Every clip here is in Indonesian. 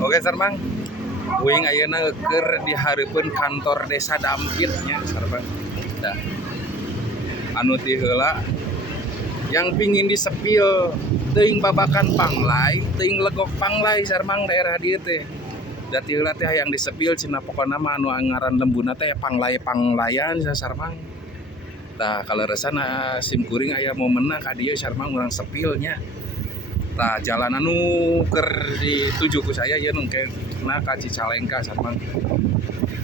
Oke Sarmang, uing ayeuna keur dihareupeun kantor desa Dampit nya Sarmang. Da. Anu ti heula yang pingin disepil teuing babakan panglay, teuing legok panglay Sarmang daerah dieu teh. Da ti heula teh hayang disepil cenah pokona mah anu ngaran lembuna teh panglay-panglayan Sarmang. Tah kaleresana sim kuring aya momenna ka dieu Sarmang urang sepilnya. Tah jalan anu keur dituju ku saya ieu nu kena ka Cicalengka Sarmang.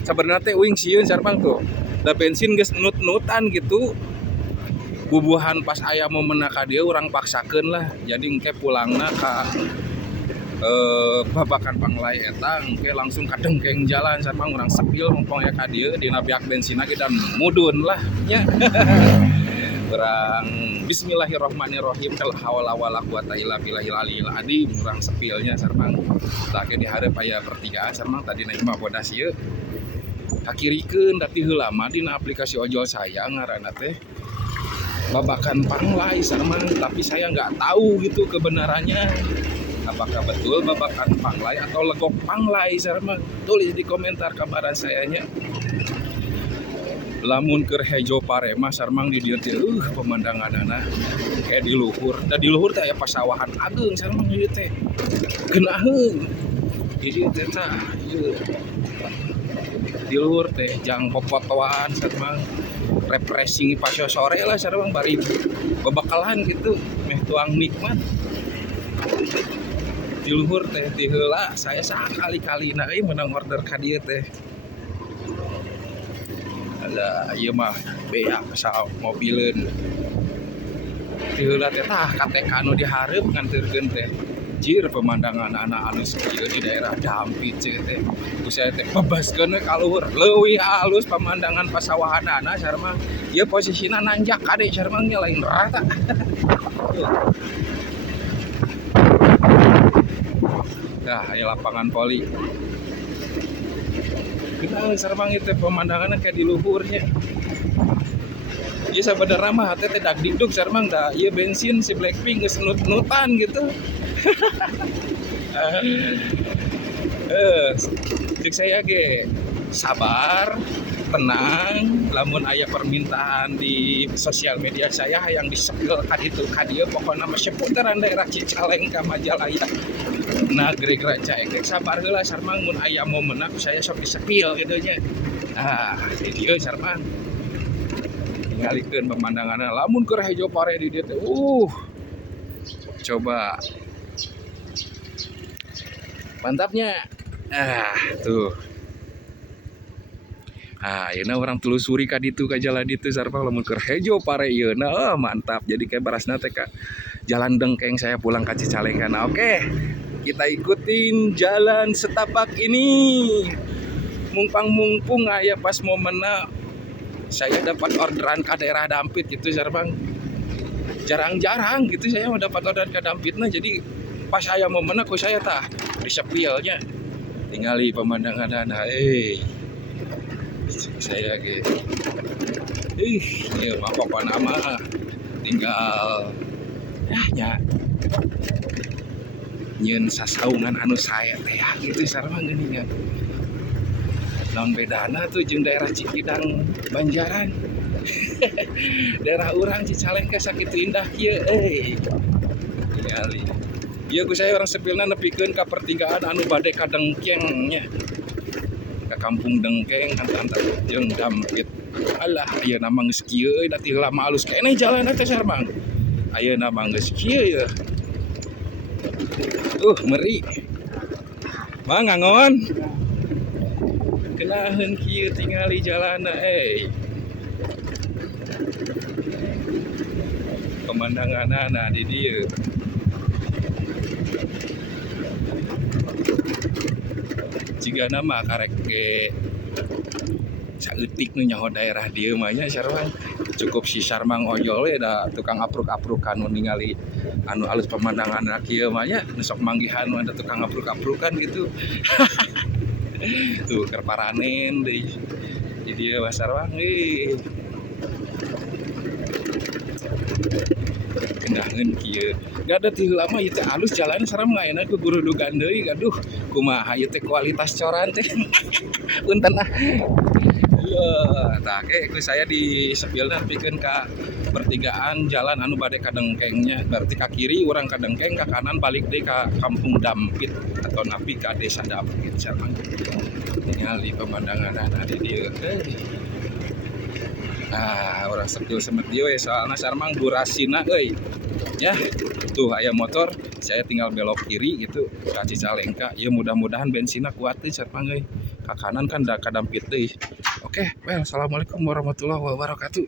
Sabenerna teh uing sieun Sarmang tuh. Da bensin geus nut-nutan gitu. Bubuhan pas aya momenna ka dieu urang paksakeun lah. Jadi engke pulangna ka babakan panglay eta engke langsung kadengkeng jalan Sarmang urang sepil mumpung aya ka dieu dina biak bensin lagi dan mudun lah nya. Urang bismillahirrahmanirrahim kal hawla wala quwata illa billahil aliyil azim urang sepilnya Sarmang. Tah ge dihareup aya pertigaan Sarmang tadi naik mah bodas ieu. Kakirikeun da ti heula mah dina aplikasi ojol saya ngaranna teh babakan panglay Sarmang, tapi saya nggak tahu gitu kebenarannya. Apakah betul babakan panglay atau legok panglay Sarmang? Tulis di komentar kabaran sayanya. Lamun keur hejo parema Sarmang di dieu teh pemandanganna kayak di luhur. Da di luhur teh aya pasawahan ageung Sarmang ieu teh. Geunaheun. Di dieu teh tah ieu. Di luhur teh jang popotoan Sarmang. Refreshing pas sore lah Sarmang bari babakalan gitu meh tuang nikmat. Di luhur teh ti heula saya sakali-kalina euy menang order ka dieu teh. Ada ieu mah beak sa mobileun. Ti heula teh tah KTK anu dihareup nganteurkeun teh. Jir pemandangan anak alus kieu di daerah Dampit teh. Ku saya teh bebaskeun we ka luhur. Leuwih alus pemandangan pasawahanana Sarmang. Ieu posisina nanjak kade Sarmang nya lain rata. Nah, ini lapangan voli. Kenal Sarmang itu pemandangannya kayak di luhurnya. Iya sabenerna mah teh dak dikduk Sarmang da ieu bensin si Blackpink geus nut-nutan gitu. Cek saya ge sabar, tenang, lamun aya permintaan di sosial media saya yang disepil ka dieu pokona mah seputaran daerah Cicalengka Majalaya. Nah, gerak-gerak caek sabar heula Sarmang mun aya momenna ku saya sok disepil kitu nya. Ah, di dieu Sarmang. Tingalikeun pemandanganna lamun keur hejo pare di dieu teh. Coba. Mantapnya. Tuh. Ayeuna urang telusuri ka ditu ka jalan ditu Sarmang lamun keur hejo pare ieuna mantap. Jadi kayak barasna teh ka jalan dengkeng saya pulang ka Cicalengka. Nah, oke. Kita ikutin jalan setapak ini. Mumpung aya pas momenna saya dapat orderan ke daerah Dampit gitu Sarmang. Jarang-jarang gitu saya dapat orderan ke Dampitna. Jadi pas saya momenna ku saya tah disepilnya. Tingali pemandanganna saya ge. Ieu mah pokona mah tinggal nya nyeun sasaungan anu saya teh gitu Sarmang geuningan. Naon bedana tuh jeung daerah Cikidang Banjaran. Daerah urang Cicalengka sakitu indah kieu tingali. Ieu ku saya orang sepilna nepikeun ka pertigaan anu bade ka Dengkeng nya. Ka kampung Dengkeng antara jeung Dampit. Alah ayeuna mah geus kieu euy da ti heula mah alus keneh jalanna teh Sarmang. Ayeuna mah geus kieu yeuh. Meri. Mang ngangon. Kenaheun kieu tingali jalanna pemandanganna di dieu. Jigana mah karek ge saeutik nu nyaho daerah dieu mah nya Sarmang. Cukup si Sarmang ojol we da tukang apruk-aprukan nu ningali anu alus pemandanganna kieu mah nya nu sok manggihan nu ada tukang apruk-aprukan gitu. Tuh keur paranen deui. Di dieu Sarmang pindahin kieu. Gak ada ti lama ieu teh alus jalan sareng ngaena ke guru dugan deui. Aduh, kumaha ieu teh kualitas coran teh. Punten ah. Tah ku saya di sepilna pikeun ka pertigaan jalan anu bade ka Dengkengnya. Berarti ka kiri urang ka Dengkeng, ka kanan balik deui ka Kampung Dampit atau napi ka Desa Dampit sareng. Ningali pemandangan ada di dieu. Nah, orang sepil semet dieu soalna sareng durasina euy. Ya, tuh aya motor, saya tinggal belok kiri gitu ka Cicalengka. Ya mudah-mudahan bensinna kuat teh sareng euy. Ka kanan kan da ka Dampit deui. Oke, well, assalamualaikum warahmatullahi wabarakatuh.